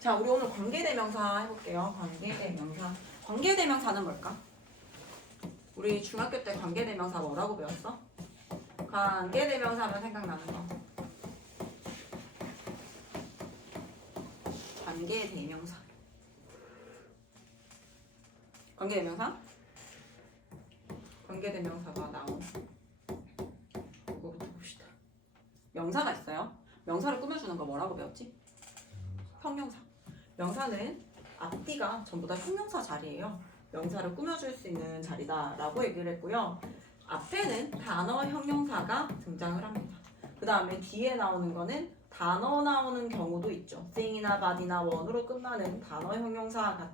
자, 우리 오늘 관계대명사 해볼게요. 관계대명사. 관계대명사는 뭘까? 우리 중학교 때 관계대명사 뭐라고 배웠어? 관계대명사면 생각나는 거. 관계대명사. 관계대명사? 관계대명사가 나온 그거부터 봅시다. 명사가 있어요. 명사를 꾸며주는 거 뭐라고 배웠지? 형용사. 명사는 앞뒤가 전부 다 형용사 자리예요. 명사를 꾸며줄 수 있는 자리다라고 얘기를 했고요. 앞에는 단어 형용사가 등장을 합니다. 그 다음에 뒤에 나오는 거는 단어 나오는 경우도 있죠. thing이나 body나 one으로 끝나는 단어 형용사가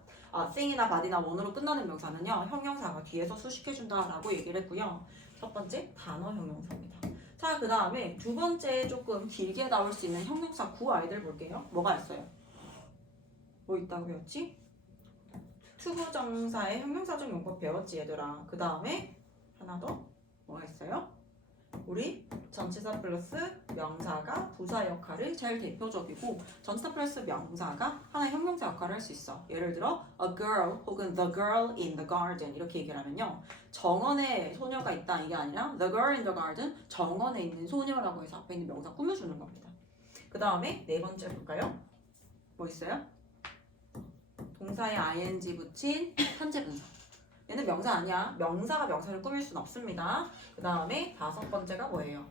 thing이나 body나 one으로 끝나는 명사는요. 형용사가 뒤에서 수식해준다라고 얘기를 했고요. 첫 번째 단어 형용사입니다. 자, 그 다음에 두 번째 조금 길게 나올 수 있는 형용사 구 아이들 볼게요. 뭐가 있어요? 뭐 있다고 배웠지? 투부정사의 형용사적 용법 배웠지 얘들아. 그 다음에 하나 더 뭐가 있어요? 우리 전치사 플러스 명사가 부사 역할을 제일 대표적이고 전치사 플러스 명사가 하나의 형용사 역할을 할 수 있어. 예를 들어 a girl 혹은 the girl in the garden 이렇게 얘기를 하면요. 정원에 소녀가 있다 이게 아니라 the girl in the garden 정원에 있는 소녀라고 해서 앞에 있는 명사 꾸며주는 겁니다. 그 다음에 네 번째 볼까요? 뭐 있어요? 동사에 ing 붙인 현재 분사. 얘는 명사 아니야. 명사가 명사를 꾸밀 수는 없습니다. 그 다음에 다섯 번째가 뭐예요?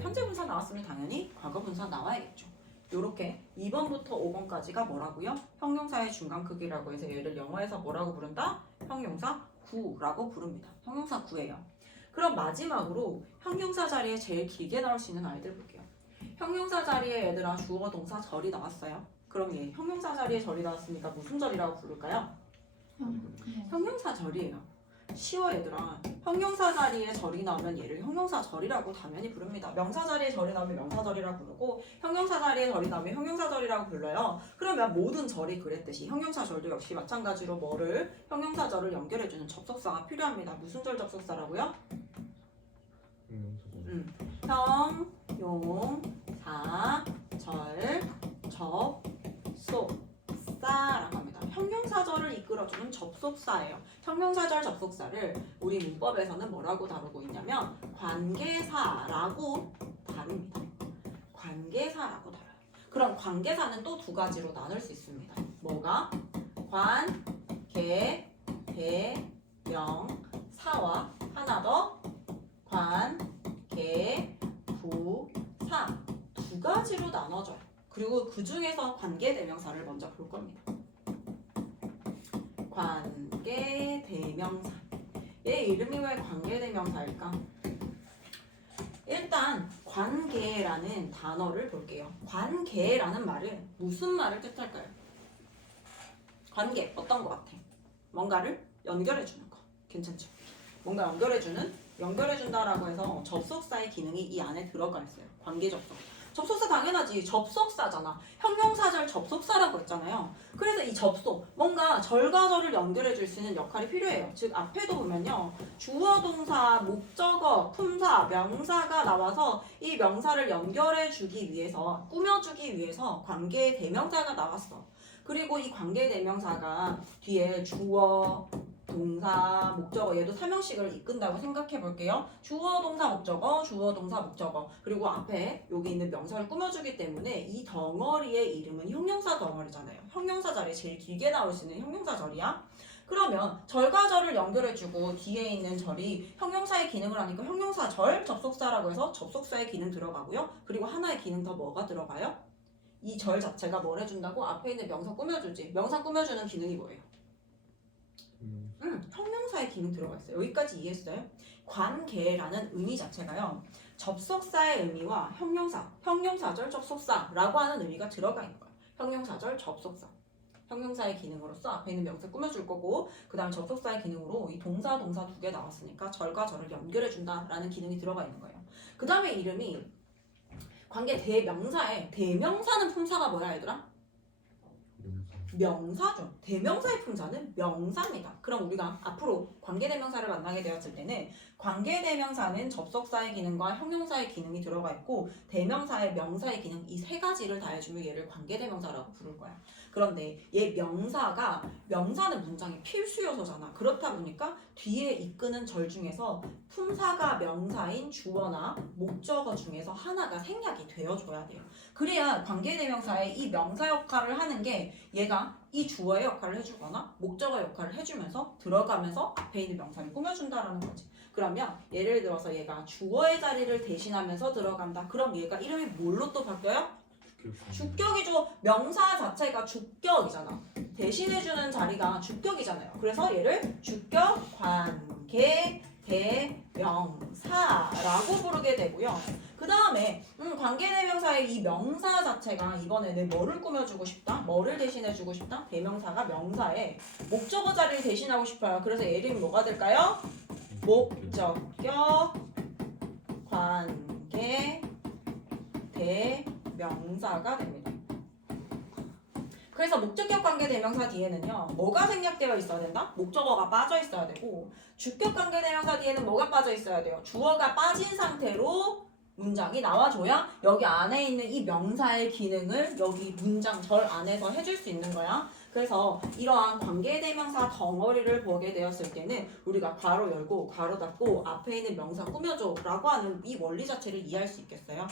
현재 분사 나왔으면 당연히 과거 분사 나와야겠죠. 요렇게 2번부터 5번까지가 뭐라고요? 형용사의 중간 크기라고 해서 얘를 영어에서 뭐라고 부른다? 형용사 구라고 부릅니다. 형용사 구예요. 그럼 마지막으로 형용사 자리에 제일 길게 나올 수 있는 아이들 볼게요. 형용사 자리에 얘들아 주어 동사 절이 나왔어요. 그럼 얘 형용사 자리에 절이 나왔으니까 무슨 절이라고 부를까요? 형용사 절이에요. 쉬워 얘들아. 형용사 자리에 절이 나오면 얘를 형용사 절이라고 당연히 부릅니다. 명사 자리에 절이 나오면 명사 절이라고 부르고 형용사 자리에 절이 나오면 형용사 절이라고 불러요. 그러면 모든 절이 그랬듯이 형용사 절도 역시 마찬가지로 뭐를 형용사 절을 연결해주는 접속사가 필요합니다. 무슨 절 접속사라고요? 형, 용, 사, 절, 접속사라고 합니다. 형용사절을 이끌어주는 접속사예요. 형용사절 접속사를 우리 문법에서는 뭐라고 다루고 있냐면 관계사라고 다룹니다. 관계사라고 다뤄요. 그럼 관계사는 또 두 가지로 나눌 수 있습니다. 뭐가? 관, 계, 대, 명, 사와 하나 더 관, 계, 부, 사 두 가지로 나눠져요. 그리고 그 중에서 관계대명사를 먼저 볼 겁니다. 관계대명사. 얘 이름이 왜 관계대명사일까? 일단 관계라는 단어를 볼게요. 관계라는 말은 무슨 말을 뜻할까요? 관계 어떤 거 같아? 뭔가를 연결해주는 거. 괜찮죠? 뭔가 연결해준다라고 해서 접속사의 기능이 이 안에 들어가 있어요. 관계 접속. 접속사 당연하지. 접속사잖아. 형용사절 접속사라고 했잖아요. 그래서 이 접속, 뭔가 절과 절을 연결해 줄 수 있는 역할이 필요해요. 즉 앞에도 보면요. 주어, 동사, 목적어, 품사, 명사가 나와서 이 명사를 연결해 주기 위해서, 꾸며주기 위해서 관계 대명사가 나왔어. 그리고 이 관계 대명사가 뒤에 주어, 동사, 목적어 얘도 3형식을 이끈다고 생각해 볼게요. 주어, 동사, 목적어, 주어, 동사, 목적어 그리고 앞에 여기 있는 명사를 꾸며주기 때문에 이 덩어리의 이름은 형용사 덩어리잖아요. 형용사 자리에 제일 길게 나올 수 있는 형용사 절이야. 그러면 절과 절을 연결해주고 뒤에 있는 절이 형용사의 기능을 하니까 형용사 절 접속사라고 해서 접속사의 기능 들어가고요. 그리고 하나의 기능 더 뭐가 들어가요? 이 절 자체가 뭘 해준다고? 앞에 있는 명사 꾸며주지. 명사 꾸며주는 기능이 뭐예요? 형용사의 기능 들어가 있어요. 여기까지 이해했어요? 관계라는 의미 자체가요. 접속사의 의미와 형용사절 접속사라고 하는 의미가 들어가 있는 거예요. 형용사절 접속사. 형용사의 기능으로서 앞에 있는 명사 꾸며줄 거고 그 다음 접속사의 기능으로 이 동사 두 개 나왔으니까 절과 절을 연결해준다라는 기능이 들어가 있는 거예요. 그 다음에 이름이 관계 대명사에 대명사는 품사가 뭐야 얘들아? 명사죠. 대명사의 품사는 명사입니다. 그럼 우리가 앞으로 관계대명사를 만나게 되었을 때는 관계대명사는 접속사의 기능과 형용사의 기능이 들어가 있고 대명사의 명사의 기능 이 세 가지를 다 해주면 얘를 관계대명사라고 부를 거야. 그런데 얘 명사는 문장의 필수 요소잖아. 그렇다 보니까 뒤에 이끄는 절 중에서 품사가 명사인 주어나 목적어 중에서 하나가 생략이 되어줘야 돼요. 그래야 관계대명사의 이 명사 역할을 하는 게 얘가 이 주어의 역할을 해주거나 목적어 역할을 해주면서 들어가면서 앞에 있는 명사를 꾸며준다라는 거지. 그러면 예를 들어서 얘가 주어의 자리를 대신하면서 들어간다. 그럼 얘가 이름이 뭘로 또 바뀌어요? 주격이죠. 명사 자체가 주격이잖아. 대신해주는 자리가 주격이잖아요. 그래서 얘를 주격, 관계, 대명사라고 부르게 되고요. 그 다음에 관계대명사의 이 명사 자체가 이번에는 뭐를 꾸며주고 싶다? 뭐를 대신해주고 싶다? 대명사가 명사의 목적어 자리를 대신하고 싶어요. 그래서 얘 이름이 뭐가 될까요? 목적격, 관계, 대명사가 됩니다. 그래서 목적격 관계 대명사 뒤에는요 뭐가 생략되어 있어야 된다? 목적어가 빠져 있어야 되고 주격 관계 대명사 뒤에는 뭐가 빠져 있어야 돼요? 주어가 빠진 상태로 문장이 나와줘야 여기 안에 있는 이 명사의 기능을 여기 문장 절 안에서 해줄 수 있는 거야. 그래서 이러한 관계대명사 덩어리를 보게 되었을 때는 우리가 괄호 열고 괄호 닫고 앞에 있는 명사 꾸며줘 라고 하는 이 원리 자체를 이해할 수 있겠어요?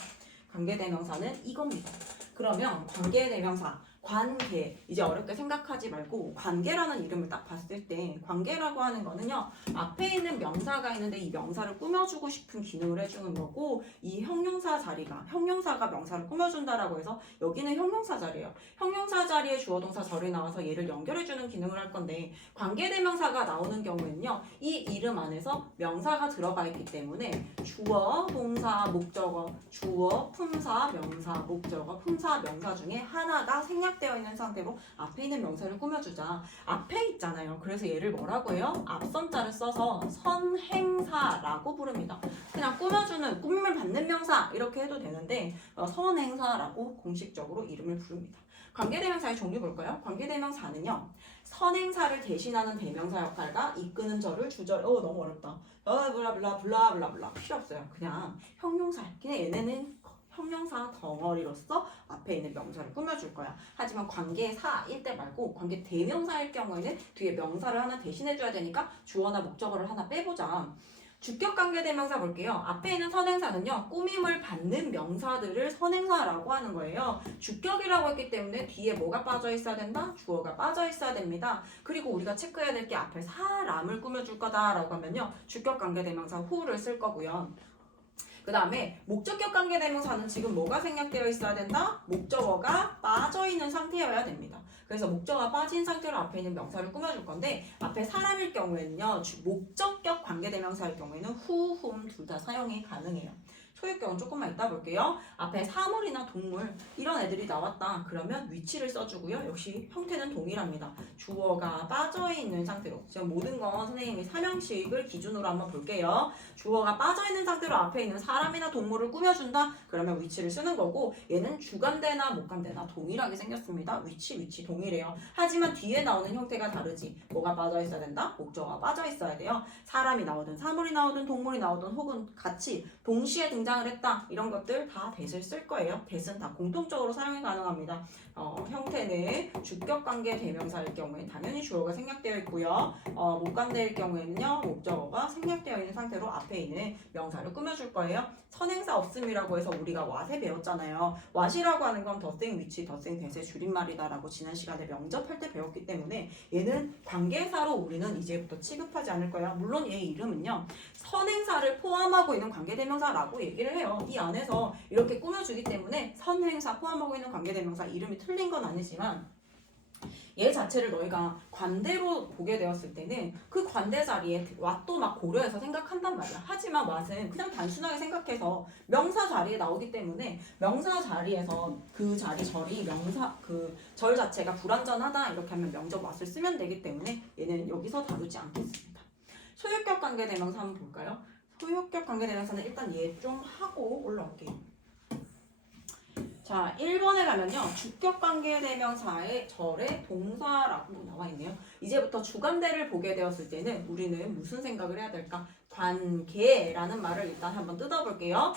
관계대명사는 이겁니다. 그러면 관계대명사 관계 이제 어렵게 생각하지 말고 관계라는 이름을 딱 봤을 때 관계라고 하는 거는요 앞에 있는 명사가 있는데 이 명사를 꾸며주고 싶은 기능을 해주는 거고 이 형용사 자리가 형용사가 명사를 꾸며준다라고 해서 여기는 형용사 자리예요. 형용사 자리에 주어 동사 절이 나와서 얘를 연결해주는 기능을 할 건데 관계대명사가 나오는 경우에는요 이 이름 안에서 명사가 들어가 있기 때문에 주어, 동사, 목적어, 주어, 품사, 명사, 목적어, 품사, 명사 중에 하나가 생략되어 있는 상태로 앞에 있는 명사를 꾸며주자. 앞에 있잖아요. 그래서 얘를 뭐라고 해요? 앞선자를 써서 선행사라고 부릅니다. 그냥 꾸며주는, 꾸밈을 받는 명사 이렇게 해도 되는데 선행사라고 공식적으로 이름을 부릅니다. 관계대명사의 종류 볼까요? 관계대명사는요 선행사를 대신하는 대명사 역할과 이끄는 절을 주절 너무 어렵다. 블라블라블라 필요 없어요. 그냥 형용사. 그냥 얘네는 형용사 덩어리로서 앞에 있는 명사를 꾸며줄 거야. 하지만 관계사일 때 말고 관계대명사일 경우에는 뒤에 명사를 하나 대신해줘야 되니까 주어나 목적어를 하나 빼보자. 주격관계대명사 볼게요. 앞에 있는 선행사는요. 꾸밈을 받는 명사들을 선행사라고 하는 거예요. 주격이라고 했기 때문에 뒤에 뭐가 빠져 있어야 된다? 주어가 빠져 있어야 됩니다. 그리고 우리가 체크해야 될 게 앞에 사람을 꾸며줄 거다라고 하면요. 주격관계대명사 who를 쓸 거고요. 그 다음에 목적격 관계대명사는 지금 뭐가 생략되어 있어야 된다? 목적어가 빠져있는 상태여야 됩니다. 그래서 목적어가 빠진 상태로 앞에 있는 명사를 꾸며줄 건데 앞에 사람일 경우에는요. 목적격 관계대명사일 경우에는 who, whom 둘 다 사용이 가능해요. 소유격은 조금만 이따 볼게요. 앞에 사물이나 동물 이런 애들이 나왔다. 그러면 위치를 써주고요. 역시 형태는 동일합니다. 주어가 빠져있는 상태로 지금 모든 건 선생님이 삼형식을 기준으로 한번 볼게요. 주어가 빠져있는 상태로 앞에 있는 사람이나 동물을 꾸며준다. 그러면 위치를 쓰는 거고 얘는 주관대나 목관대나 동일하게 생겼습니다. 위치 동일해요. 하지만 뒤에 나오는 형태가 다르지. 뭐가 빠져있어야 된다? 목적어가 빠져있어야 돼요. 사람이 나오든 사물이 나오든 동물이 나오든 혹은 같이 동시에 등장을 했다. 이런 것들 다 that을 쓸 거예요. that은 다 공통적으로 사용이 가능합니다. 형태는 주격관계 대명사일 경우에 당연히 주어가 생략되어 있고요. 목관대일 경우에는요. 목적어가 생략되어 있는 상태로 앞에 있는 명사를 꾸며줄 거예요. 선행사 없음이라고 해서 우리가 왓에 배웠잖아요. 왓이라고 하는 건 더생 위치, 더생 that의 줄임말이다라고 지난 시간에 명접할 때 배웠기 때문에 얘는 관계사로 우리는 이제부터 취급하지 않을 거야. 물론 얘 이름은요. 선행사를 포함하고 있는 관계대명사라고 얘기를 해요. 이 안에서 이렇게 꾸며주기 때문에 선행사 포함하고 있는 관계대명사 이름이 틀린 건 아니지만 얘 자체를 너희가 관대로 보게 되었을 때는 그 관대 자리에 왓도 막 고려해서 생각한단 말이야. 하지만 왓은 그냥 단순하게 생각해서 명사 자리에 나오기 때문에 명사 자리에서 그 자리 절이 명사 그 절 자체가 불완전하다 이렇게 하면 명적 왓을 쓰면 되기 때문에 얘는 여기서 다루지 않겠습니다. 소유격 관계대명사 한번 볼까요? 소유격 관계대명사는 일단 얘 좀 하고 올라올게요. 자, 자, 1번에 가면요. 주격관계대명사의 절의 동사라고 나와 있네요. 이제부터 주관대를 보게 되었을 때는 우리는 무슨 생각을 해야 될까? 관계라는 말을 일단 한번 뜯어볼게요.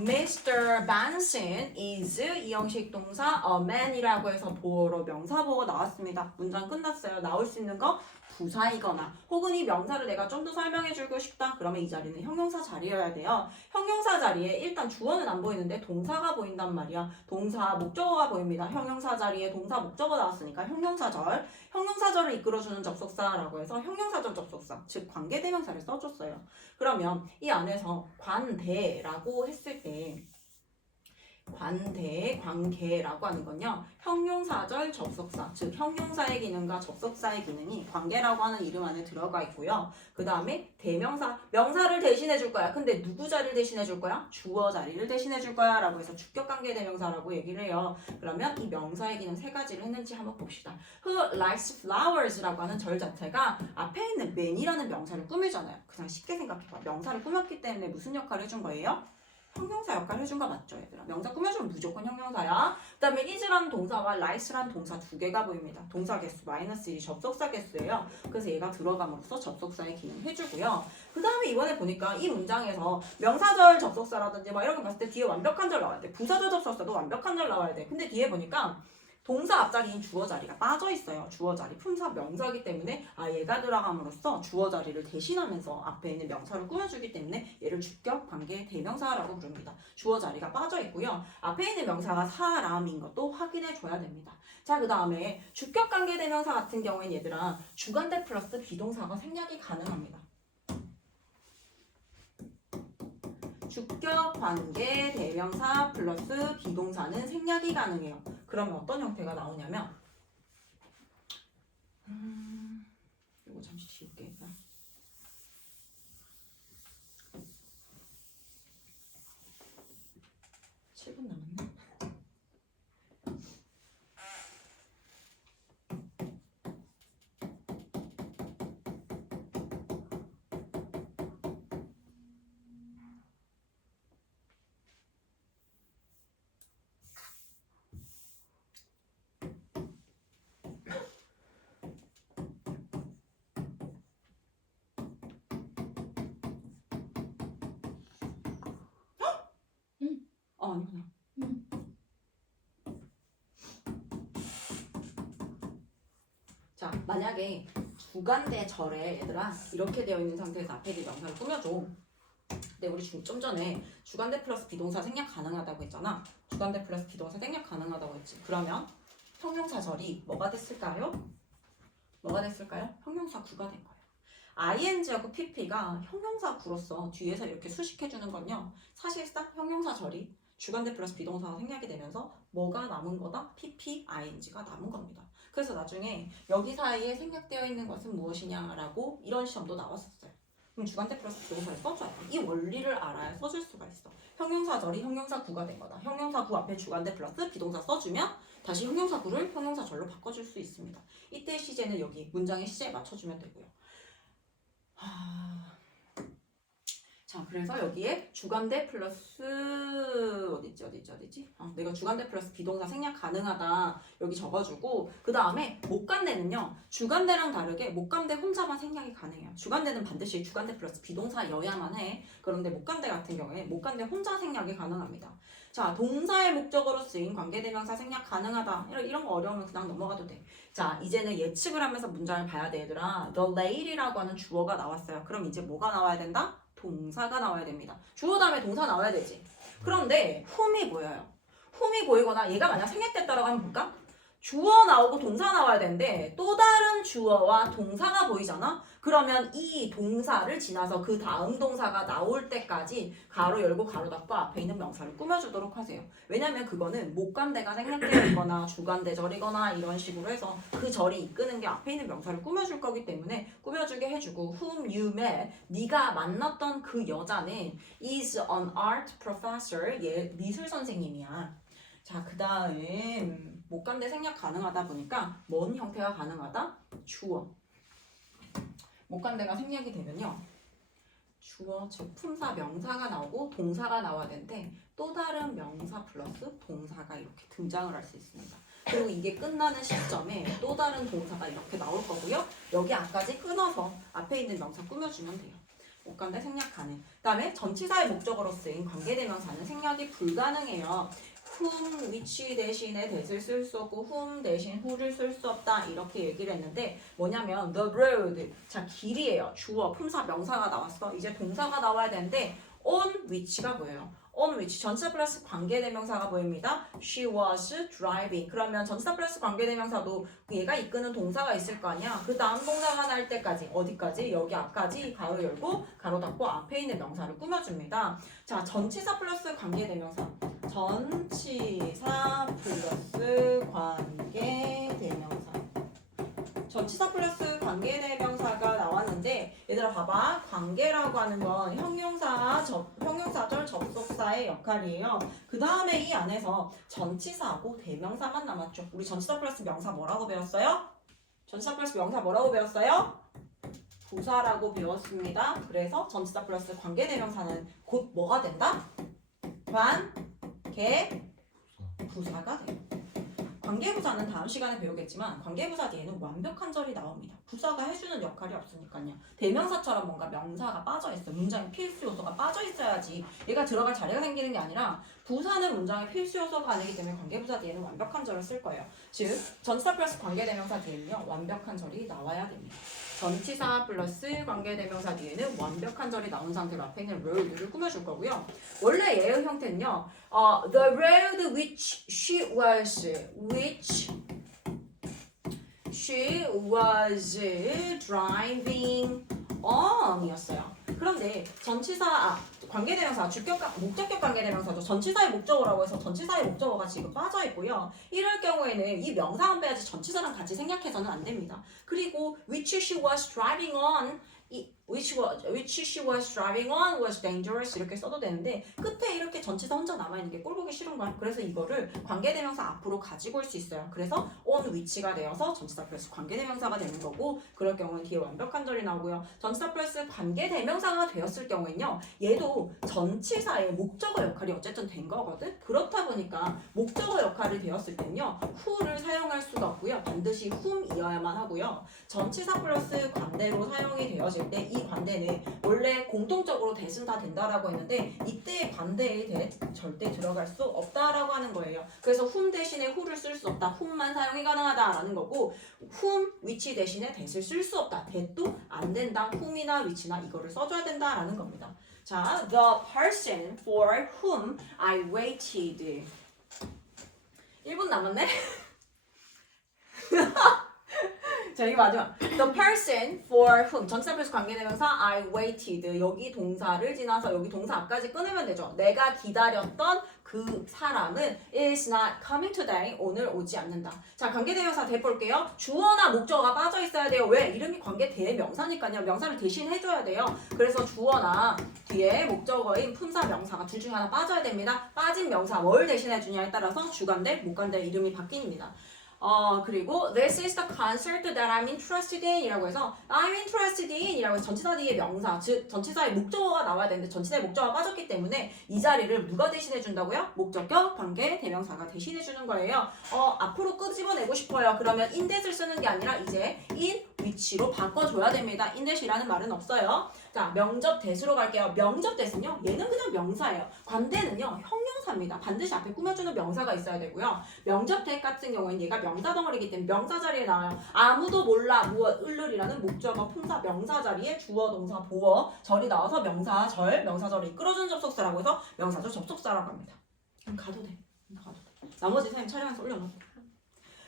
Mr. Benson is 이 형식 동사 a man이라고 해서 보어로 명사 보고 나왔습니다. 문장 끝났어요. 나올 수 있는 거 부사이거나 혹은 이 명사를 내가 좀 더 설명해주고 싶다. 그러면 이 자리는 형용사 자리여야 돼요. 형용사 자리에 일단 주어는 안 보이는데 동사가 보인단 말이야. 동사 목적어가 보입니다. 형용사 자리에 동사 목적어 나왔으니까 형용사절. 형용사절을 이끌어주는 접속사라고 해서 형용사절 접속사, 즉 관계대명사를 써줬어요. 그러면 이 안에서 관대라고 했을 때 관대, 관계라고 하는 건요. 형용사절 접속사, 즉 형용사의 기능과 접속사의 기능이 관계라고 하는 이름 안에 들어가 있고요. 그 다음에 대명사, 명사를 대신해 줄 거야. 근데 누구 자리를 대신해 줄 거야? 주어 자리를 대신해 줄 거야 라고 해서 주격관계 대명사라고 얘기를 해요. 그러면 이 명사의 기능 세 가지를 했는지 한번 봅시다. Who likes flowers라고 하는 절 자체가 앞에 있는 man이라는 명사를 꾸미잖아요. 그냥 쉽게 생각해봐. 명사를 꾸몄기 때문에 무슨 역할을 해준 거예요? 형용사 역할을 해준 거 맞죠, 얘들아? 명사 꾸며주면 무조건 형용사야. 그 다음에 is라는 동사와 likes라는 동사 두 개가 보입니다. 동사 개수 -1이 접속사 개수예요. 그래서 얘가 들어감으로써 접속사의 기능 해주고요. 그 다음에 이번에 보니까 이 문장에서 명사절 접속사라든지 막 이런 거 봤을 때 뒤에 완벽한 절 나와야 돼. 부사절 접속사도 완벽한 절 나와야 돼. 근데 뒤에 보니까 동사 앞자리인 주어 자리가 빠져 있어요. 주어 자리 품사 명사이기 때문에 얘가 들어감으로써 주어 자리를 대신하면서 앞에 있는 명사를 꾸며주기 때문에 얘를 주격 관계 대명사라고 부릅니다. 주어 자리가 빠져 있고요. 앞에 있는 명사가 사람인 것도 확인해 줘야 됩니다. 자, 그 다음에 주격 관계 대명사 같은 경우엔 얘들아 주관대 플러스 비동사가 생략이 가능합니다. 주격 관계 대명사 플러스 비동사는 생략이 가능해요. 그러면 어떤 형태가 나오냐면 이거 잠시 지울게. 7분 남았네. 아니구나. 자, 만약에 주관대 절에 얘들아 이렇게 되어 있는 상태에서 앞에 있는 명사를 꾸며줘. 근데 우리 좀 전에 주관대 플러스 비동사 생략 가능하다고 했잖아. 주관대 플러스 비동사 생략 가능하다고 했지. 그러면 형용사절이 뭐가 됐을까요? 뭐가 됐을까요? 형용사 구가 된 거예요. ing하고 pp가 형용사 구로서 뒤에서 이렇게 수식해주는 건요. 사실상 형용사절이 주관대 플러스 비동사가 생략이 되면서 뭐가 남은 거다? pp, ing가 남은 겁니다. 그래서 나중에 여기 사이에 생략되어 있는 것은 무엇이냐라고 이런 시험도 나왔었어요. 그럼 주관대 플러스 비동사를 써줘야 돼. 이 원리를 알아야 써줄 수가 있어. 형용사절이 형용사구가 된 거다. 형용사구 앞에 주관대 플러스 비동사 써주면 다시 형용사구를 형용사절로 바꿔줄 수 있습니다. 이때 시제는 여기 문장의 시제에 맞춰주면 되고요. 자, 그래서 여기에 주관대 플러스 어디지? 내가 주관대 플러스 비동사 생략 가능하다 여기 적어주고 그 다음에 목관대는요. 주관대랑 다르게 목관대 혼자만 생략이 가능해요. 주관대는 반드시 주관대 플러스 비동사여야만 해. 그런데 목관대 같은 경우에 목관대 혼자 생략이 가능합니다. 자, 동사의 목적으로 쓰인 관계대명사 생략 가능하다. 이런 거 어려우면 그냥 넘어가도 돼. 자, 이제는 예측을 하면서 문장을 봐야 돼, 얘들아. The lady라고 하는 주어가 나왔어요. 그럼 이제 뭐가 나와야 된다? 동사가 나와야 됩니다. 주어 다음에 동사 나와야 되지. 그런데 whom이 보여요. whom이 보이거나 얘가 만약 생략됐다라고 하면 볼까? 주어 나오고 동사 나와야 되는데 또 다른 주어와 동사가 보이잖아? 그러면 이 동사를 지나서 그 다음 동사가 나올 때까지 가로 열고 가로 닫고 앞에 있는 명사를 꾸며주도록 하세요. 왜냐면 그거는 목관대가 생략되어 있거나 주관대절이거나 이런 식으로 해서 그 절이 이끄는 게 앞에 있는 명사를 꾸며줄 거기 때문에 꾸며주게 해주고 whom you met, 네가 만났던 그 여자는 is an art professor, 얘 미술 선생님이야. 자, 그 다음 목관대 생략 가능하다 보니까 뭔 형태가 가능하다? 주어. 목관대가 생략이 되면요. 주어, 즉 품사, 명사가 나오고 동사가 나와야 되는데 또 다른 명사 플러스 동사가 이렇게 등장을 할 수 있습니다. 그리고 이게 끝나는 시점에 또 다른 동사가 이렇게 나올 거고요. 여기 앞까지 끊어서 앞에 있는 명사 꾸며주면 돼요. 못 간다 생략 가능. 그 다음에 전치사의 목적어로 쓰인 관계대명사는 생략이 불가능해요. whom, which 대신에 that을 쓸 수 없고 whom 대신 who를 쓸 수 없다 이렇게 얘기를 했는데 뭐냐면 the road, 자 길이에요. 주어, 품사, 명사가 나왔어. 이제 동사가 나와야 되는데 on which가 보여요. on which 전치사 플러스 관계대명사가 보입니다. She was driving. 그러면 전치사 플러스 관계대명사도 얘가 이끄는 동사가 있을 거 아니야. 그 다음 동사가 날 때까지 어디까지? 여기 앞까지 가로 열고 가로 닫고 앞에 있는 명사를 꾸며줍니다. 자, 전치사 플러스 관계대명사. 전치사 플러스 관계대명사. 전치사 플러스 관계대명사가 나왔는데 얘들아 봐봐. 관계라고 하는 건 형용사절 접속사의 역할이에요. 그 다음에 이 안에서 전치사하고 대명사만 남았죠. 우리 전치사 플러스 명사 뭐라고 배웠어요? 전치사 플러스 명사 뭐라고 배웠어요? 부사라고 배웠습니다. 그래서 전치사 플러스 관계대명사는 곧 뭐가 된다? 관계부사가 돼요. 관계부사는 다음 시간에 배우겠지만 관계부사 뒤에는 완벽한 절이 나옵니다. 부사가 해주는 역할이 없으니까요. 대명사처럼 뭔가 명사가 빠져있어. 문장에 필수 요소가 빠져있어야지 얘가 들어갈 자리가 생기는 게 아니라 부사는 문장의 필수 요소가 아니기 때문에 관계부사 뒤에는 완벽한 절을 쓸 거예요. 즉 전치사 플러스 관계대명사 뒤에는요. 완벽한 절이 나와야 됩니다. 전치사 플러스 관계대명사 뒤에는 완벽한 절이 나온 상태로 앞에 있는 road를 꾸며줄 거고요. 원래 예의 형태는요. The road which she was driving on 이었어요. 그런데 전치사, 관계대명사, 목적격 관계대명사죠. 전치사의 목적어라고 해서 전치사의 목적어가 지금 빠져있고요. 이럴 경우에는 이 명사만 빼야지 전치사랑 같이 생략해서는 안 됩니다. 그리고 which she was driving on which she was driving on was dangerous 이렇게 써도 되는데 끝에 이렇게 전치사 혼자 남아있는 게 꼴보기 싫은 거야. 그래서 이거를 관계대명사 앞으로 가지고 올 수 있어요. 그래서 on which가 되어서 전치사 플러스 관계대명사가 되는 거고 그럴 경우는 뒤에 완벽한 절이 나오고요. 전치사 플러스 관계대명사가 되었을 경우에는요. 얘도 전치사의 목적어 역할이 어쨌든 된 거거든. 그렇다 보니까 목적어 역할이 되었을 때는요. who를 사용할 수가 없고요. 반드시 whom이어야만 하고요. 전치사 플러스 관대로 사용이 되어질 때 이 관대는 원래 공통적으로 that은 다 된다라고 했는데 이때의 관대의 that 절대 들어갈 수 없다라고 하는 거예요. 그래서 whom 대신에 who를 쓸 수 없다. whom만 사용이 가능하다라는 거고 whom, which 대신에 that을 쓸 수 없다. that도 안 된다. whom이나 which나 이거를 써줘야 된다라는 겁니다. 자, the person for whom I waited. 1분 남았네? 자, 이게 마지막. The person for whom 전치사 플러스 관계대명사 I waited 여기 동사를 지나서 여기 동사 앞까지 끊으면 되죠. 내가 기다렸던 그 사람은 is not coming today. 오늘 오지 않는다. 자, 관계대명사 대볼게요. 주어나 목적어가 빠져 있어야 돼요. 왜? 이름이 관계대명사니까요. 명사를 대신 해줘야 돼요. 그래서 주어나 뒤에 목적어인 품사 명사가 둘 중에 하나 빠져야 됩니다. 빠진 명사 뭘 대신해주냐에 따라서 주간대, 목간대 이름이 바뀝니다. 그리고 This is the concert that I'm interested in 이라고 해서 I'm interested in 이라고 해서 전치사 뒤에 명사, 즉 전치사의 목적어가 나와야 되는데 전치사의 목적어가 빠졌기 때문에 이 자리를 누가 대신해 준다고요? 목적격, 관계, 대명사가 대신해 주는 거예요. 앞으로 끄집어내고 싶어요. 그러면 in that을 쓰는 게 아니라 이제 in which로 바꿔줘야 됩니다. in that이라는 말은 없어요. 자, 명접 that으로 갈게요. 명접 that은요. 얘는 그냥 명사예요. 관대는요. 형용사입니다. 반드시 앞에 꾸며주는 명사가 있어야 되고요. 명접 that 같은 경우에는 얘가 명사 덩어리이기 때문에 명사 자리에 나와요. 아무도 몰라 무엇 을르리라는 목적어 품사 명사 자리에 주어 동사 보어 절이 나와서 명사절 명사절을 이끌어주는 접속사라고 해서 명사절 접속사라고 합니다. 그럼 가도 돼. 나머지 선생님 촬영해서 올려놓고.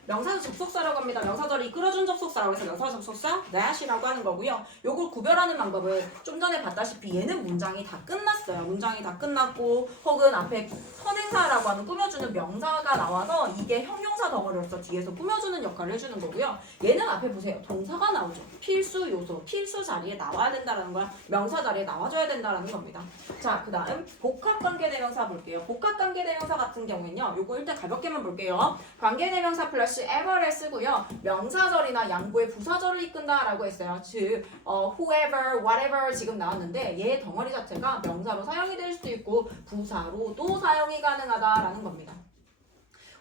명사절 접속사라고 합니다. 명사절이 이끌어준 접속사라고 해서 명사 접속사 that이라고 하는 거고요. 요걸 구별하는 방법을 좀 전에 봤다시피 얘는 문장이 다 끝났어요. 문장이 다 끝났고 혹은 앞에 선행사라고 하는 꾸며주는 명사가 나와서 이게 형용사 덩어리로서 뒤에서 꾸며주는 역할을 해주는 거고요. 얘는 앞에 보세요. 동사가 나오죠. 필수 요소, 필수 자리에 나와야 된다는 거야. 명사 자리에 나와줘야 된다는 겁니다. 자, 그 다음 복합관계대명사 볼게요. 복합관계대명사 같은 경우에는요. 요거 일단 가볍게만 볼게요. 관계대명사 플러스 ever를 쓰고요. 명사절이나 양보의 부사절을 이끈다라고 했어요. 즉 whoever, whatever 지금 나왔는데 얘 덩어리 자체가 명사로 사용이 될 수도 있고 부사로도 사용이 가능하다라는 겁니다.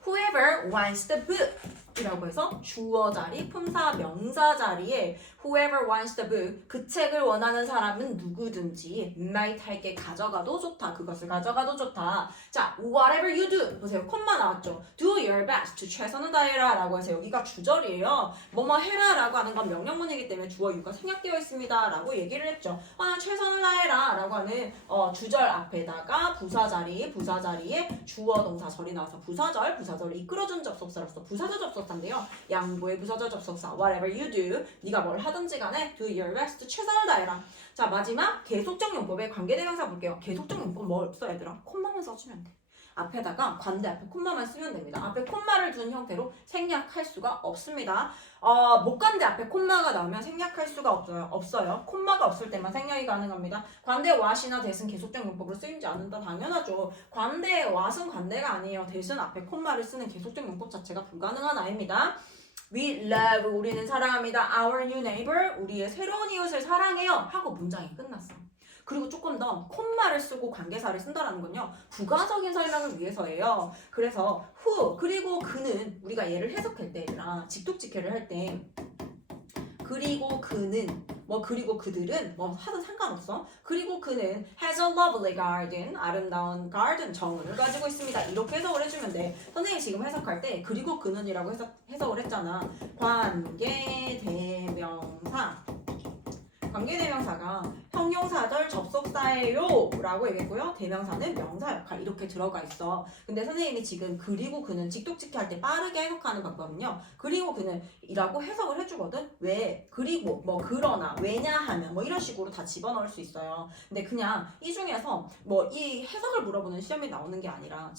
Whoever wants the book 이라고 해서 주어 자리, 품사, 명사 자리에 whoever wants the book 그 책을 원하는 사람은 누구든지 might 할게 가져가도 좋다. 그것을 가져가도 좋다. 자, whatever you do 보세요. 콤마 나왔죠. Do your best 최선을 다해라 라고 해서 여기가 주절이에요. 뭐뭐 해라 라고 하는 건 명령문이기 때문에 주어 유가 생략되어 있습니다 라고 얘기를 했죠. 최선을 다해라 라고 하는 주절 앞에다가 부사 자리에 주어 동사 절이 나와서 부사절을 이끌어준 접속사로서 부사절 접속사인데요. 양보의 부사절 접속사 whatever you do 네가 뭘 하든지 간에 do your best 최선을 다해라. 자, 마지막 계속적 용법의 관계대명사 볼게요. 계속적 용법 뭐 없어 얘들아? 콤마만 써주면 돼. 앞에다가 관대 앞에 콤마만 쓰면 됩니다. 앞에 콤마를 둔 형태로 생략할 수가 없습니다. 목관대 앞에 콤마가 나오면 생략할 수가 없어요. 콤마가 없을 때만 생략이 가능합니다. 관대 what이나 that은 계속적 용법으로 쓰이지 않는다. 당연하죠. 관대 what은 관대가 아니에요. that은 앞에 콤마를 쓰는 계속적 용법 자체가 불가능한 아이입니다. We love 우리는 사랑합니다. Our new neighbor 우리의 새로운 이웃을 사랑해요 하고 문장이 끝났어. 그리고 조금 더 콤마를 쓰고 관계사를 쓴다는 건요. 부가적인 설명을 위해서예요. 그래서 who 그리고 그는 우리가 얘를 해석할 때 얘들아 직독직해를 할 때 그리고 그는 그리고 그들은 하든 상관없어. 그리고 그는 has a lovely garden 아름다운 garden 정원을 가지고 있습니다. 이렇게 해석을 해주면 돼. 선생님이 지금 해석할 때 그리고 그는이라고 해석을 했잖아. 관계대명사가 형용사절 접속사예요 라고 얘기했고요. 대명사는 명사 역할 이렇게 들어가 있어. 근데 선생님이 지금 그리고 그는 직독직해 할 때 빠르게 해석하는 방법은요. 그리고 그는 이라고 해석을 해주거든. 왜? 그리고 그러나 왜냐하면 이런 식으로 다 집어넣을 수 있어요. 근데 그냥 이 중에서 이 해석을 물어보는 시험이 나오는 게 아니라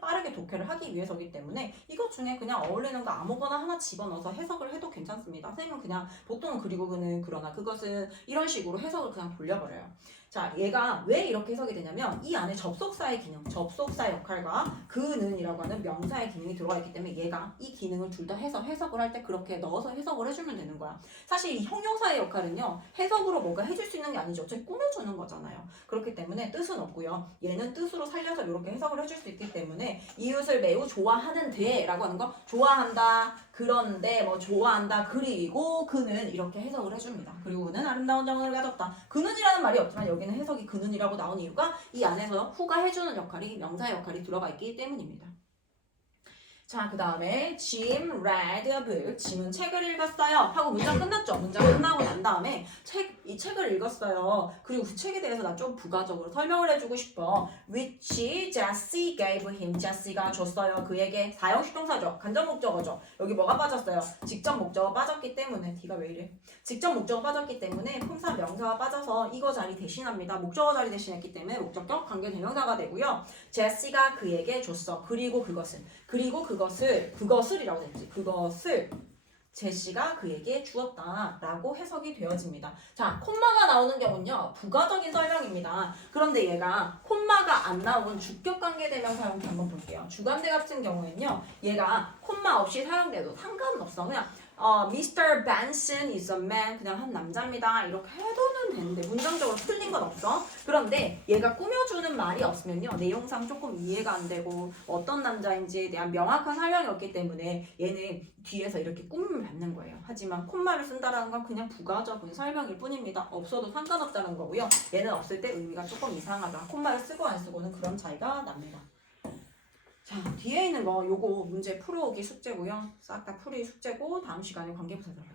빠르게 독해를 하기 위해서기 때문에 이것 중에 그냥 어울리는 거 아무거나 하나 집어넣어서 해석을 해도 괜찮습니다. 선생님은 그냥 보통은 그리고 그는 그러나 그것은 이런 식으로 해석을 그냥 돌려버려요. 자, 얘가 왜 이렇게 해석이 되냐면 이 안에 접속사의 기능, 접속사 역할과 그는이라고 하는 명사의 기능이 들어가 있기 때문에 얘가 이 기능을 둘 다 해석을 할 때 그렇게 넣어서 해석을 해주면 되는 거야. 사실 이 형용사의 역할은요. 해석으로 뭔가 해줄 수 있는 게 아니죠. 어차피 꾸며주는 거잖아요. 그렇기 때문에 뜻은 없고요. 얘는 뜻으로 살려서 이렇게 해석을 해줄 수 있기 때문에 이웃을 매우 좋아하는데 라고 하는 거 좋아한다. 그런데 좋아한다. 그리고 그는 이렇게 해석을 해줍니다. 그리고 그는 아름다운 정원을 가졌다. 그는이라는 말이 없지만 여기는 해석이 그는이라고 나온 이유가 이 안에서 후가 해주는 역할이 명사의 역할이 들어가 있기 때문입니다. 자, 그 다음에 Jim read a book. 짐은 책을 읽었어요. 하고 문장 끝났죠. 문장 끝나고 난 다음에 이 책을 읽었어요. 그리고 그 책에 대해서 나 좀 부가적으로 설명을 해주고 싶어. Which Jesse gave him. jesse가 줬어요. 그에게 사형식 동사죠. 간접 목적어죠. 여기 뭐가 빠졌어요? 직접 목적어 빠졌기 때문에 D가 왜 이래? 직접 목적어 빠졌기 때문에 품사 명사가 빠져서 이거 자리 대신합니다. 목적어 자리 대신했기 때문에 목적격 관계 대명사가 되고요. jesse가 그에게 줬어. 그리고 그것을이라고 됐지. 그것을 제시가 그에게 주었다 라고 해석이 되어집니다. 자, 콤마가 나오는 경우는요. 부가적인 설명입니다. 그런데 얘가 콤마가 안 나온 주격관계대명사 형태 한번 볼게요. 주관대 같은 경우에는요. 얘가 콤마 없이 사용돼도 상관은 없어. 그냥 Mr. Benson is a man 그냥 한 남자입니다. 이렇게 해도는 되는데 문장적으로 틀린 건 없어. 그런데 얘가 꾸며주는 말이 없으면요. 내용상 조금 이해가 안 되고 어떤 남자인지에 대한 명확한 설명이 없기 때문에 얘는 뒤에서 이렇게 꾸밈을 받는 거예요. 하지만 콤마를 쓴다는 건 그냥 부가적인 설명일 뿐입니다. 없어도 상관없다는 거고요. 얘는 없을 때 의미가 조금 이상하다. 콤마를 쓰고 안 쓰고는 그런 차이가 납니다. 자, 뒤에 있는 거 요거 문제 풀어오기 숙제고요. 싹 다 풀이 숙제고 다음 시간에 관계부사 들어가요.